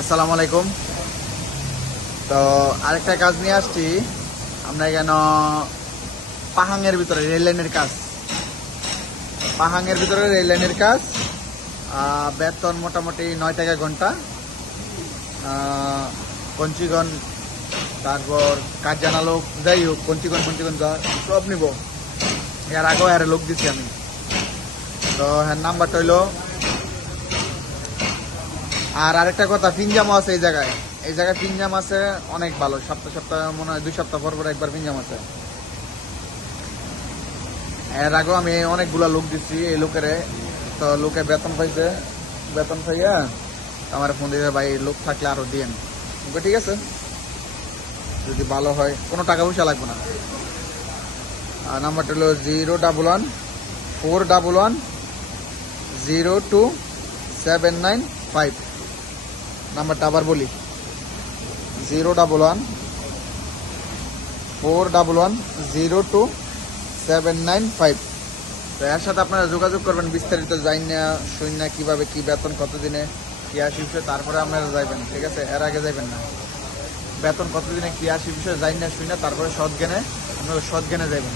আসসালামু আলাইকুম। তো আরেকটা কাজ নিয়ে আসছি। আমরা এখানে পাহাঙের ভিতরে রেল লাইনের কাজ, পাহাঙের ভিতরে রেল লাইনের কাজ। বেতন মোটামুটি 9 টাকা ঘন্টা। পঞ্চীগণ, তারপর কাজ জানা লোক, যাই হোক পঞ্চীগণ সব নিব। এর আগেও এর লোক দিচ্ছি আমি। তো হ্যাঁ, নাম্বারটা হইলো। আর আরেকটা কথা, পিনজামও আছে এই জায়গায়। এই জায়গায় পিনজাম আছে অনেক ভালো। সপ্তাহ সপ্তাহ মনে হয় 2 সপ্তাহ পর পর একবার পিনজাম আছে। এর আগেও আমি অনেকগুলা লোক দিচ্ছি এই লোকেরে। তো লোকে বেতন পাইছে, বেতন পাইয়া আমার ফোন দিতে, ভাই লোক থাকলে আরো দিয়েন। ওকে ঠিক আছে, যদি ভালো হয় কোনো টাকা পয়সা লাগবে না। আর নাম্বারটা হলো 01141102795। নাম্বারটা আবার বলি, 01141102795। তো এর সাথে আপনারা যোগাযোগ করবেন, বিস্তারিত যাই না শুন না কিভাবে কি বেতন, কতদিনে কি আসি বিষয়, তারপরে আপনারা যাইবেন। ঠিক আছে, এর আগে যাইবেন না। বেতন কতদিনে কি আসি বিষয় যাই না শুই না, তারপরে সৎ জ্ঞানে আপনারা সৎ জ্ঞানে যাইবেন।